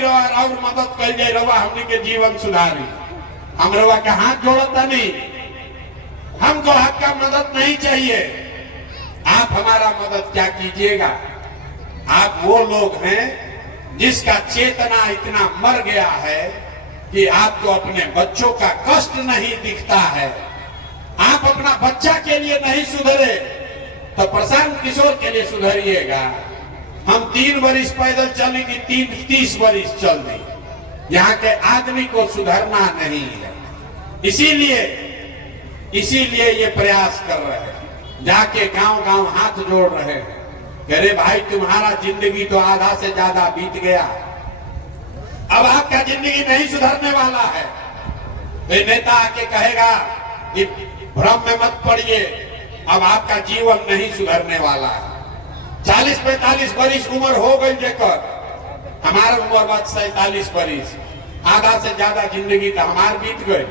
रवा और मदद कर जाए रवा हमने के जीवन सुधारी। हम रवा के हाथ जोड़ता नहीं, हमको आपका मदद नहीं चाहिए। आप हमारा मदद क्या कीजिएगा। आप वो लोग हैं जिसका चेतना इतना मर गया है कि आपको अपने बच्चों का कष्ट नहीं दिखता है। आप अपना बच्चा के लिए नहीं सुधरे तो प्रशांत किशोर के लिए सुधरिएगा। हम 3 वर्ष पैदल चले कि 30 वर्ष चल दी, यहाँ के आदमी को सुधरना नहीं है। इसीलिए ये प्रयास कर रहे हैं, जाके गांव गांव हाथ जोड़ रहे हैं। अरे भाई तुम्हारा जिंदगी तो आधा से ज्यादा बीत गया, अब आपका जिंदगी नहीं सुधरने वाला है। तो नेता आके कहेगा कि भ्रम में मत पड़िए, अब आपका जीवन नहीं सुधरने वाला है। 40-45 वर्ष उम्र हो गई जेकर, हमारा उम्र बात 47 वर्ष, आधा से ज्यादा जिंदगी तो हमार बीत गई।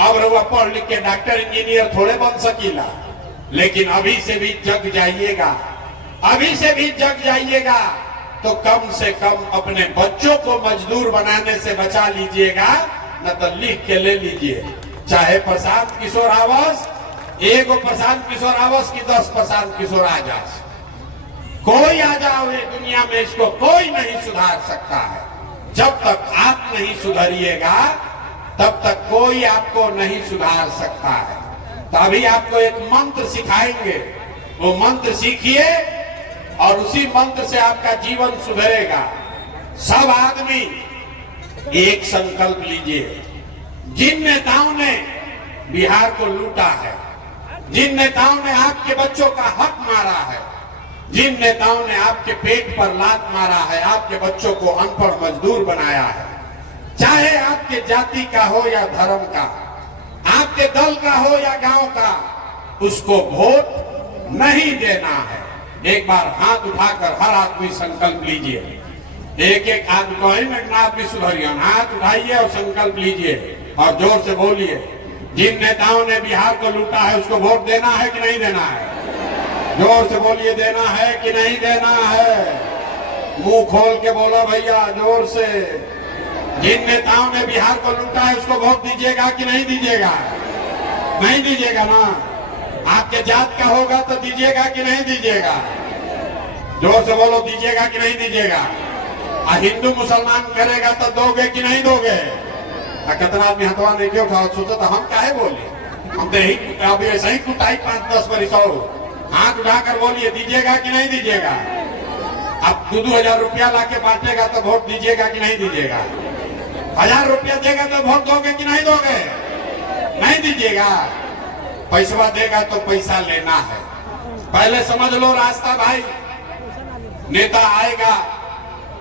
अब रउआ पढ़ लिख के डॉक्टर इंजीनियर थोड़े बन सकीला, लेकिन अभी से भी जग जाइएगा, अभी से भी जग जाइएगा तो कम से कम अपने बच्चों को मजदूर बनाने से बचा लीजिएगा, न तो लिख के ले लीजिए। चाहे प्रशांत किशोर आवास, एगो प्रशांत किशोर आवास की 10 प्रशांत किशोर आवास, कोई आ जाओ ये दुनिया में, इसको कोई नहीं सुधार सकता है। जब तक आप नहीं सुधरिएगा तब तक कोई आपको नहीं सुधार सकता है। तो अभी आपको एक मंत्र सिखाएंगे, वो मंत्र सीखिए और उसी मंत्र से आपका जीवन सुधरेगा। सब आदमी एक संकल्प लीजिए। जिन नेताओं ने बिहार को लूटा है, जिन नेताओं ने आपके बच्चों का हक मारा है, जिन नेताओं ने आपके पेट पर लात मारा है, आपके बच्चों को अनपढ़ मजदूर बनाया है, चाहे आपके जाति का हो या धर्म का, आपके दल का हो या गांव का, उसको वोट नहीं देना है। एक बार हाथ उठाकर हर आदमी संकल्प लीजिए। एक आदमी सुधरिए, हाथ उठाइए और संकल्प लीजिए और जोर से बोलिए, जिन नेताओं ने बिहार को लूटा है उसको वोट देना है कि नहीं देना है? जोर से बोलिए, देना है कि नहीं देना है? मुंह खोल के बोलो भैया, जोर से। जिन नेताओं ने बिहार को लूटा है उसको वोट दीजिएगा कि नहीं दीजिएगा? नहीं दीजिएगा ना? आपके जात का होगा तो दीजिएगा कि नहीं दीजिएगा? जोर से बोलो, दीजिएगा कि नहीं दीजिएगा? हिंदू मुसलमान करेगा तो दोगे कि नहीं दोगे? कितना आदमी हथवा नहीं क्यों उठा, सोचो तो हम काहे बोले, हम तो यही अभी ऐसे ही कुटाई 5-10 वर्ष और हाथ उठाकर बोलिए, दीजिएगा कि नहीं दीजिएगा? अब 2-2 हजार रुपया लाके बांटेगा तो वोट दीजिएगा कि नहीं दीजिएगा? 1000 रुपया देगा तो वोट दोगे कि नहीं दोगे? नहीं दीजिएगा। पैसा देगा तो पैसा लेना है, पहले समझ लो रास्ता भाई। नेता आएगा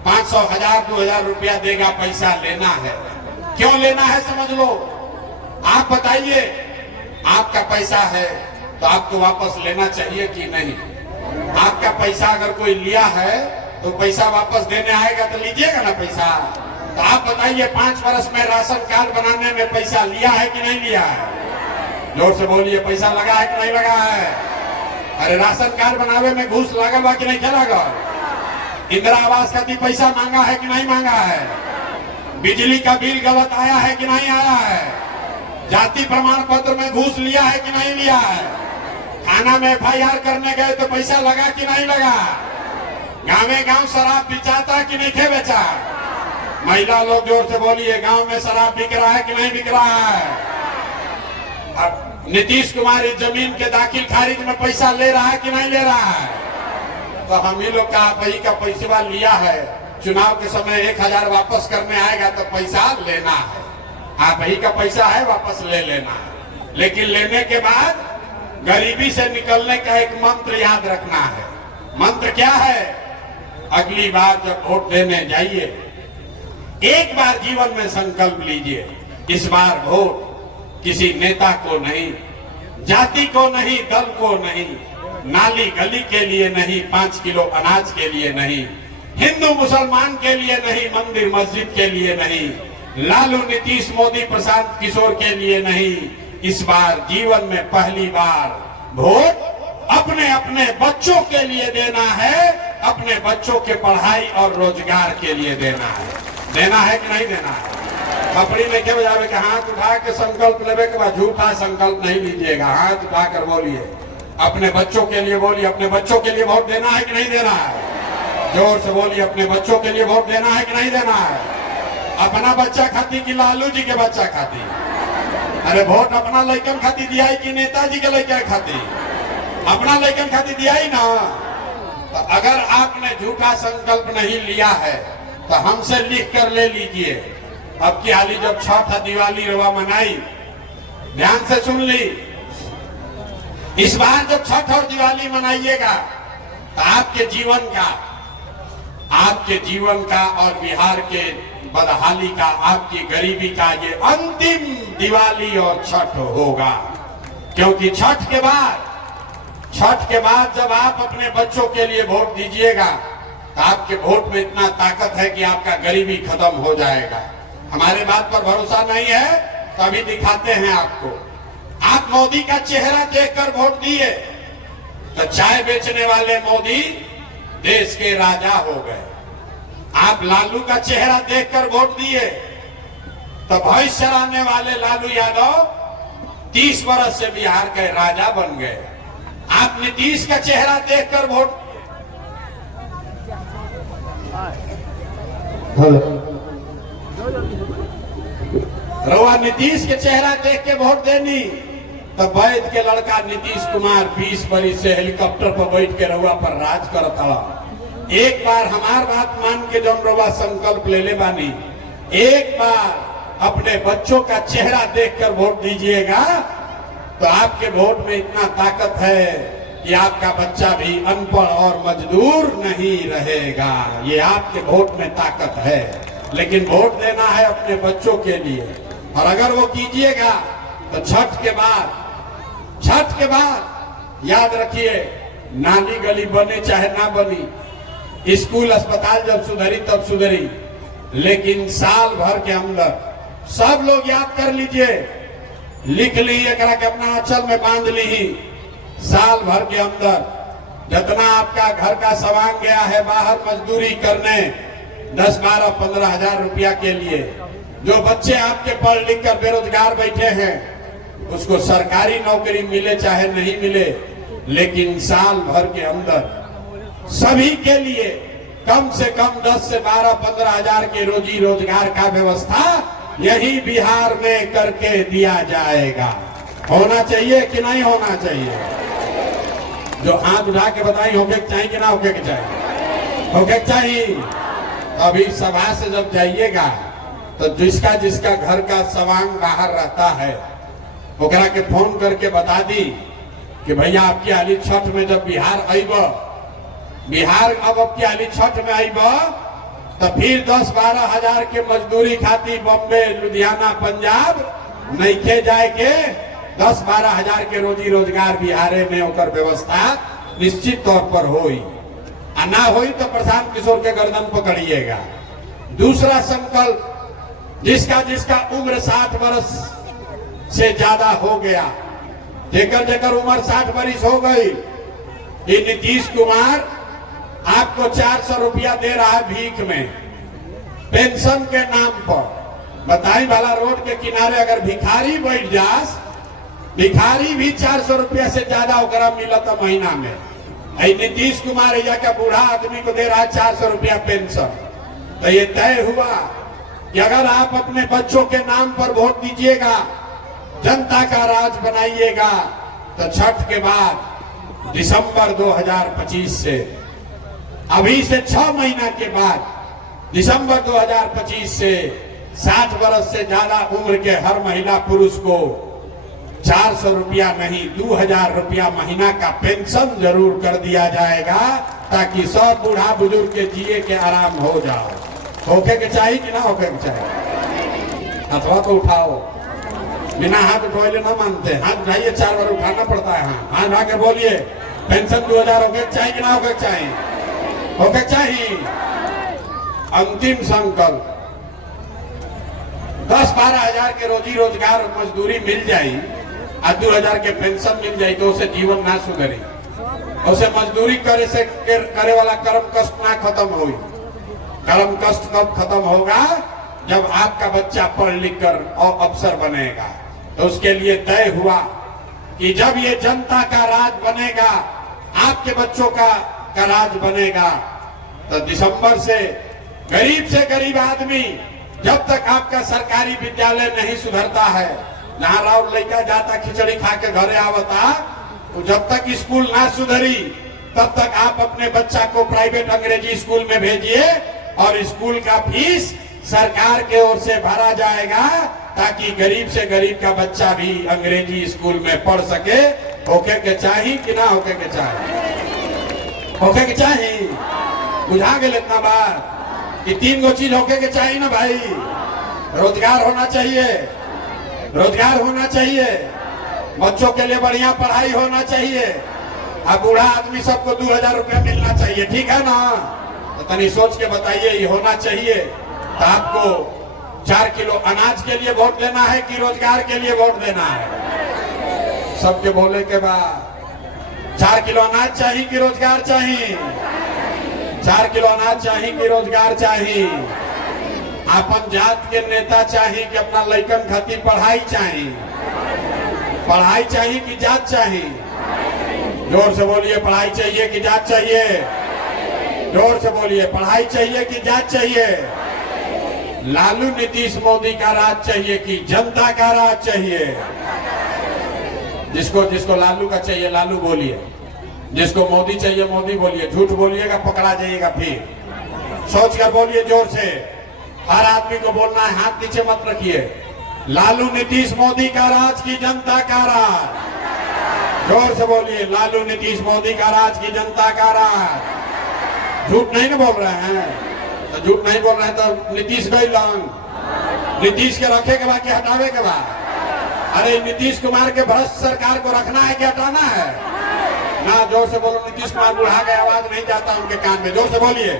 500, 1000, 2000 रुपया देगा, पैसा लेना है। क्यों लेना है समझ लो। आप बताइए, आपका पैसा है तो आपको वापस लेना चाहिए कि नहीं? आपका पैसा अगर कोई लिया है तो पैसा वापस देने आएगा तो लीजिएगा ना पैसा। तो आप बताइए, 5 वर्ष में राशन कार्ड बनाने में पैसा लिया है कि नहीं लिया है? जोर से बोलिए, पैसा लगा है कि नहीं लगा है? अरे राशन कार्ड बनावे में घूस लागल बा कि नहीं लगा? इंदिरा आवास का पैसा मांगा है कि नहीं मांगा है? बिजली का बिल गलत आया है कि नहीं आया है? जाति प्रमाण पत्र में घूस लिया है कि नहीं लिया है? थाना में FIR करने गए तो पैसा लगा कि नहीं लगा? गाँव शराब बेचाता कि नहीं थे बेचा? महिला लोग जोर से बोलिए, गांव में शराब बिक रहा है कि नहीं बिक रहा है? अब नीतीश कुमार इस जमीन के दाखिल खारिज में पैसा ले रहा है कि नहीं ले रहा है? तो हम ही लोग का आप ही का पैसा लिया है, चुनाव के समय 1000 वापस करने आएगा तो पैसा लेना है। आप ही का पैसा है, वापस ले लेना है। लेकिन लेने के बाद गरीबी से निकलने का एक मंत्र याद रखना है। मंत्र क्या है? अगली बार जब वोट देने जाइए, एक बार जीवन में संकल्प लीजिए, इस बार वोट किसी नेता को नहीं, जाति को नहीं, दल को नहीं, नाली गली के लिए नहीं, 5 किलो अनाज के लिए नहीं, हिंदू मुसलमान के लिए नहीं, मंदिर मस्जिद के लिए नहीं, लालू नीतीश मोदी प्रशांत किशोर के लिए नहीं। इस बार जीवन में पहली बार वोट अपने अपने बच्चों के लिए देना है, अपने बच्चों के पढ़ाई और रोजगार के लिए देना है। देना है कि नहीं देना है? कपड़ी में क्या बजावे के हाथ उठा के संकल्प लेवे के बाद झूठा संकल्प नहीं लीजिएगा, हाथ उठा कर बोलिए। अपने बच्चों के लिए बोलिए, अपने बच्चों के लिए वोट देना है कि नहीं देना है? जोर से बोलिए, अपने बच्चों के लिए वोट देना है कि नहीं देना है? अपना बच्चा खाती कि लालू जी के बच्चा खाती? अरे वोट अपना लड़कन खाती दिया कि नेताजी के लड़का खाती? अपना लड़कन खाती दिया ही ना। तो अगर आपने झूठा संकल्प नहीं लिया है तो हमसे लिख कर ले लीजिए। अब की हाली जब छठ दिवाली रवा मनाई, ध्यान से सुन ली, इस बार जब छठ और दिवाली मनाइएगा तो आपके जीवन का और बिहार के बदहाली का, आपकी गरीबी का ये अंतिम दिवाली और छठ होगा। क्योंकि छठ के बाद जब आप अपने बच्चों के लिए वोट दीजिएगा तो आपके वोट में इतना ताकत है कि आपका गरीबी खत्म हो जाएगा। हमारे बात पर भरोसा नहीं है तो अभी दिखाते हैं आपको। आप मोदी का चेहरा देखकर वोट दिए तो चाय बेचने वाले मोदी देश के राजा हो गए। आप लालू का चेहरा देखकर वोट दिए तो भैंस चराने वाले लालू यादव 30 वर्ष से बिहार के राजा बन गए। आप नीतीश का चेहरा देखकर वोट, रवा नीतीश के चेहरा देख के वोट देनी तो वैद के लड़का नीतीश कुमार 20 बरिस से हेलीकॉप्टर पर बैठ के रवा पर राज करता। एक बार हमार बात मान के जब रवा संकल्प ले ले बानी, एक बार अपने बच्चों का चेहरा देखकर वोट दीजिएगा तो आपके वोट में इतना ताकत है कि आपका बच्चा भी अनपढ़ और मजदूर नहीं रहेगा। ये आपके वोट में ताकत है। लेकिन वोट देना है अपने बच्चों के लिए। और अगर वो कीजिएगा तो छठ के बाद याद रखिए, नाली गली बने चाहे ना बनी, स्कूल अस्पताल जब सुधरी तब सुधरी, लेकिन साल भर के अंदर सब लोग याद कर लीजिए, लिख ली, एक अपना आंचल में बांध ली, साल भर के अंदर जितना आपका घर का सामान गया है बाहर मजदूरी करने 10, 12, 15 हजार रुपया के लिए, जो बच्चे आपके पढ़ लिख कर बेरोजगार बैठे हैं उसको सरकारी नौकरी मिले चाहे नहीं मिले, लेकिन साल भर के अंदर सभी के लिए कम से कम 10 से 12, 15 हजार के रोजी रोजगार का व्यवस्था यही बिहार में करके दिया जाएगा। होना चाहिए कि नहीं होना चाहिए? जो हाथ उठा के बताई होके चाहिए कि ना होके चाहिए? होके चाहिए। अभी सभा से जब जाइएगा तो जिसका घर का सामान बाहर रहता है ओकरा के फोन करके बता दी कि भैया आपकी हाली छठ में जब बिहार अब आपकी हाली छठ में आईब तो फिर 10-12 हजार के मजदूरी खाती बॉम्बे, लुधियाना, पंजाब नहीं खे जाए के 10-12 हजार के रोजी रोजगार बिहारे में ओकर व्यवस्था निश्चित तौर पर होई। ना होई तो प्रशांत किशोर के गर्दन पकड़िएगा। दूसरा संकल्प, जिसका उम्र 60 वर्ष से ज्यादा हो गया, जेकर उम्र 60 वर्ष हो गई, ये नीतीश कुमार आपको 400 रुपया दे रहा है भीख में, पेंशन के नाम पर। बताई वाला रोड के किनारे अगर भिखारी बैठ जास, भिखारी भी 400 रुपया से ज्यादा होकर मिलता महीना में। नीतीश कुमार या का बूढ़ा आदमी को दे रहा है 400 रुपया पेंशन। तो ये तय हुआ कि अगर आप अपने बच्चों के नाम पर वोट दीजिएगा, जनता का राज बनाइएगा, तो छठ के बाद दिसंबर 2025 से, अभी से 6 महीना के बाद दिसंबर 2025 से 60 वर्ष से ज्यादा उम्र के हर महिला पुरुष को 400 रुपया नहीं 2000 रुपया महीना का पेंशन जरूर कर दिया जाएगा, ताकि सब बूढ़ा बुजुर्ग के जिए के आराम हो जाओ। होके के चाहिए कि ना होके के चाहिए? अथवा तो उठाओ, बिना हाथ उठवाए ना मानते, हाथ उठाइए, 4 बार उठाना पड़ता है। हाथ उठा के बोलिए पेंशन 2000 होके चाहिए कि ना होके चाहिए? होके चाहिए। अंतिम संकल्प, 10-12 हजार के रोजी रोजगार मजदूरी मिल जाई और 2000 के पेंशन मिल जाए तो उसे जीवन ना सुधरी, उसे मजदूरी करे वाला कर्म कष्ट ना खत्म हुई। कर्म कष्ट कब खत्म होगा? जब आपका बच्चा पढ़ लिख कर और अफसर बनेगा। तो उसके लिए तय हुआ कि जब ये जनता का राज बनेगा, आपके बच्चों का राज बनेगा, तो दिसंबर से गरीब आदमी, जब तक आपका सरकारी विद्यालय नहीं सुधरता है, जहां राव लड़का जाता खिचड़ी खा के घरे आवता, तो जब तक स्कूल ना सुधरी तब तक आप अपने बच्चा को प्राइवेट अंग्रेजी स्कूल में भेजिए और स्कूल का फीस सरकार के ओर से भरा जाएगा, ताकि गरीब से गरीब का बच्चा भी अंग्रेजी स्कूल में पढ़ सके। होके के चाहिए कि ना होके के चाहिए? होके के चाहिए। बुझा गए इतना बार कि 3 गो चीज होके के चाहिए ना भाई। रोजगार होना चाहिए, रोजगार होना चाहिए, बच्चों के लिए बढ़िया पढ़ाई होना चाहिए, अब बूढ़ा आदमी सबको 2000 रुपया मिलना चाहिए, ठीक है ना? तो तनी सोच के बताइए, ये होना चाहिए। तो आपको 4 किलो अनाज के लिए वोट देना है कि रोजगार के लिए वोट देना है? सबके बोले के बाद 4 किलो अनाज चाहिए कि रोजगार चाहिए? 4 किलो अनाज चाहिए कि रोजगार चाहिए? अपन जात के नेता चाहिए कि अपना लड़कन खातिर पढ़ाई चाहिए? पढ़ाई चाहिए कि जात चाहिए? जोर से बोलिए, पढ़ाई चाहिए कि जात चाहिए? जोर से बोलिए, पढ़ाई चाहिए कि जात चाहिए? लालू नीतीश मोदी का राज चाहिए कि जनता का राज चाहिए? जिसको जिसको लालू का चाहिए लालू बोलिए, जिसको मोदी चाहिए मोदी बोलिए। झूठ बोलिएगा पकड़ा जाइएगा फिर। सोच कर बोलिए जोर से, हर आदमी को बोलना है, हाथ नीचे मत रखिए। लालू नीतीश मोदी का राज की जनता का राज? जोर से बोलिए, लालू नीतीश मोदी का राज की जनता का राज। झूठ नहीं ना बोल रहे हैं? तो झूठ नहीं बोल रहे हैं तो नीतीश गइलन, नीतीश के रखे के बाद कि हटावे के बाद? अरे नीतीश कुमार के भ्रष्ट सरकार को रखना है कि हटाना है? ना, जोर से बोलो। नीतीश कुमार बुढ़ा गए, आवाज नहीं जाता उनके कान में। जोर से बोलिए,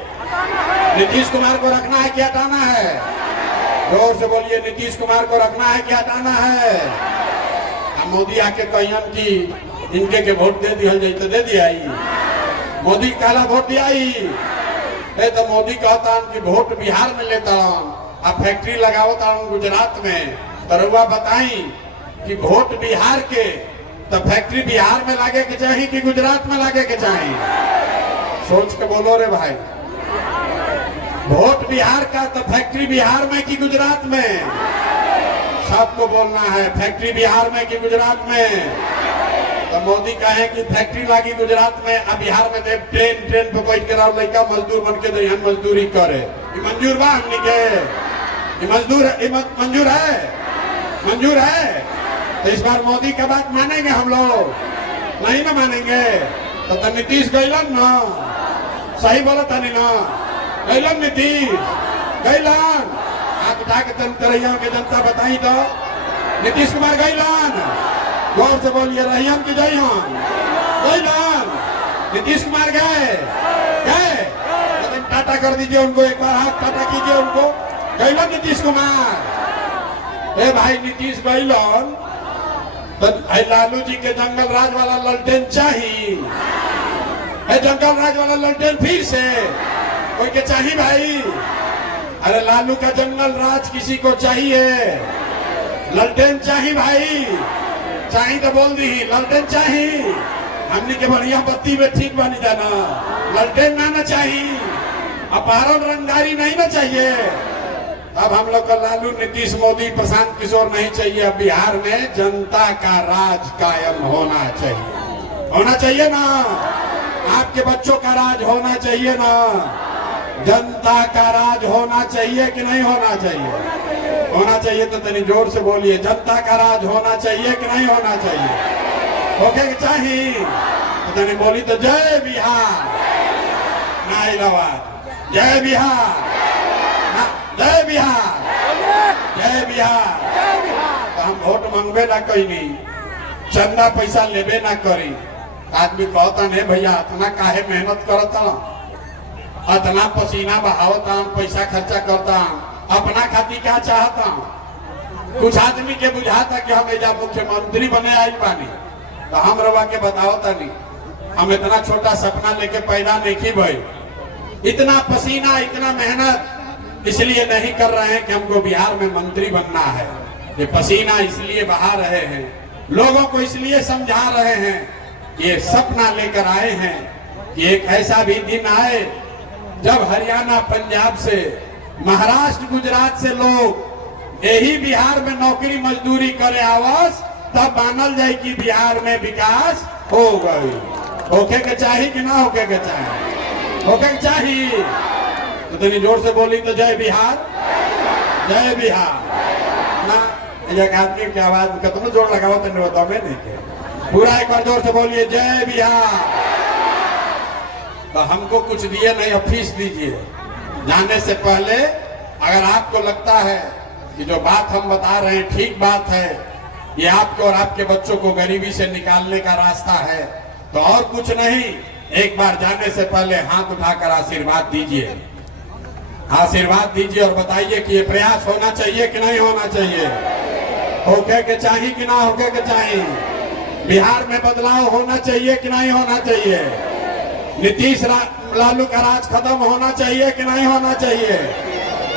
नीतीश कुमार को रखना है कि हटाना है? जोर से बोलिए, नीतीश कुमार को रखना है कि हटाना है? हम मोदी आके कहियन कि इनके के वोट दे दिया जाए, तो दे दिया ही। मोदी काला वोट दिया ही, तो मोदी कहता कि वोट बिहार में लेता अब फैक्ट्री लगावता गुजरात में। तो रउआ बताई कि वोट बिहार के तो फैक्ट्री बिहार में लागे के चाहिए कि गुजरात में लागे के चाहिए? सोच के बोलो रे भाई। वोट बिहार का तो फैक्ट्री बिहार में कि गुजरात में? सबको बोलना है, फैक्ट्री बिहार में कि गुजरात में? तो मोदी कहे कि फैक्ट्री लागी गुजरात में, अब बिहार में ट्रेन पे बैठ के रहो लड़का मजदूर बन के दहन मजदूरी करे। मंजूर बा हमनी के? मंजूर है? मंजूर है? तो इस बार मोदी का बात मानेंगे हम लोग? नहीं ना मानेंगे। तो नीतीश गइलन ना? सही बोला था नहीं ना? गइलन नीतीश, गइलन। हाथ उठा के तरैया के जनता बताई तो नीतीश कुमार गइलन? जोर से बोलिए, रहियन की जइयन? गइलन? नीतीश कुमार गए? टाटा कर दीजिए उनको, एक बार हाथ टाटा कीजिए उनको। गइलन नीतीश कुमार? ए भाई, नीतीश गइलन तो लालू जी के जंगल राज वाला ललटेन चाहिए? जंगल राज वाला ललटेन फिर से कोई के चाहिए भाई? अरे लालू का जंगल राज किसी को चाहिए? ललटेन चाहिए भाई? चाहिए तो बोल दी, ललटेन चाहिए। हमने के बढ़िया बत्ती में ठीक बनी जाना, ललटेन ना चाहिए, अपहरण रंगदारी नहीं ना चाहिए। अब हम लोग का लालू नीतीश मोदी प्रशांत किशोर नहीं चाहिए। अब बिहार में जनता का राज कायम होना चाहिए। होना चाहिए ना? आपके बच्चों का राज होना चाहिए ना? जनता का राज होना चाहिए कि नहीं होना चाहिए? होना चाहिए। तो तनी जोर से बोलिए, जनता का राज होना चाहिए कि नहीं होना चाहिए? होके चाहिए। तो तनी बोली तो जय बिहार, ना इलाहाबाद, जय बिहार, जय बिहार, जय बिहार। तो हम वोट मांगबे ना कहीं, चंदा पैसा लेबे ना करी। आदमी कहता नहीं भैया इतना काहे मेहनत करता, इतना पसीना बहावता, पैसा खर्चा करता, अपना खातिर क्या चाहता? कुछ आदमी के बुझाता कि हम एजा मुख्यमंत्री बने आई पानी। तो हम रवा के बताओ तनी, हम इतना छोटा सपना लेके पैदा नहीं की भाई। इतना पसीना, इतना मेहनत इसलिए नहीं कर रहे हैं कि हमको बिहार में मंत्री बनना है। ये पसीना इसलिए बहा रहे हैं, लोगों को इसलिए समझा रहे हैं, ये सपना लेकर आए हैं कि एक ऐसा भी दिन आए जब हरियाणा, पंजाब से, महाराष्ट्र, गुजरात से लोग यही बिहार में नौकरी मजदूरी करे आवास, तब मानल जाए कि बिहार में विकास हो गई। होके के चाहिए कि ना होके के चाहिए? होके के चाहिए। तो इतनी जोर से बोली तो जय बिहार, जय बिहार ना। एक आदमी की आवाज में कितना जोर लगाओ तो बताओ, मैं नहीं के पूरा एक बार जोर से बोलिए जय बिहार। तो हमको कुछ दिए नहीं, अब फीस दीजिए। जाने से पहले अगर आपको लगता है कि जो बात हम बता रहे हैं ठीक बात है, ये आपको और आपके बच्चों को गरीबी से निकालने का रास्ता है, तो और कुछ नहीं, एक बार जाने से पहले हाथ उठाकर आशीर्वाद दीजिए। आशीर्वाद दीजिए और बताइए कि ये प्रयास होना चाहिए कि नहीं होना चाहिए, होके के चाहिए कि ना होके के चाहिए, बिहार में बदलाव होना चाहिए कि नहीं होना चाहिए, नीतीश लालू का राज खत्म होना चाहिए कि नहीं होना चाहिए,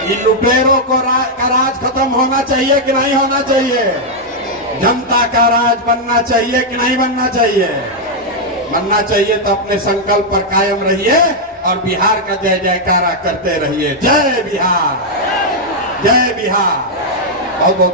इन लुटेरों को का राज खत्म होना चाहिए कि नहीं होना चाहिए, जनता का राज बनना चाहिए कि नहीं बनना चाहिए? बनना चाहिए। तो अपने संकल्प पर कायम रहिए और बिहार का जय जयकारा करते रहिए। जय बिहार, जय बिहार। बहुत बहुत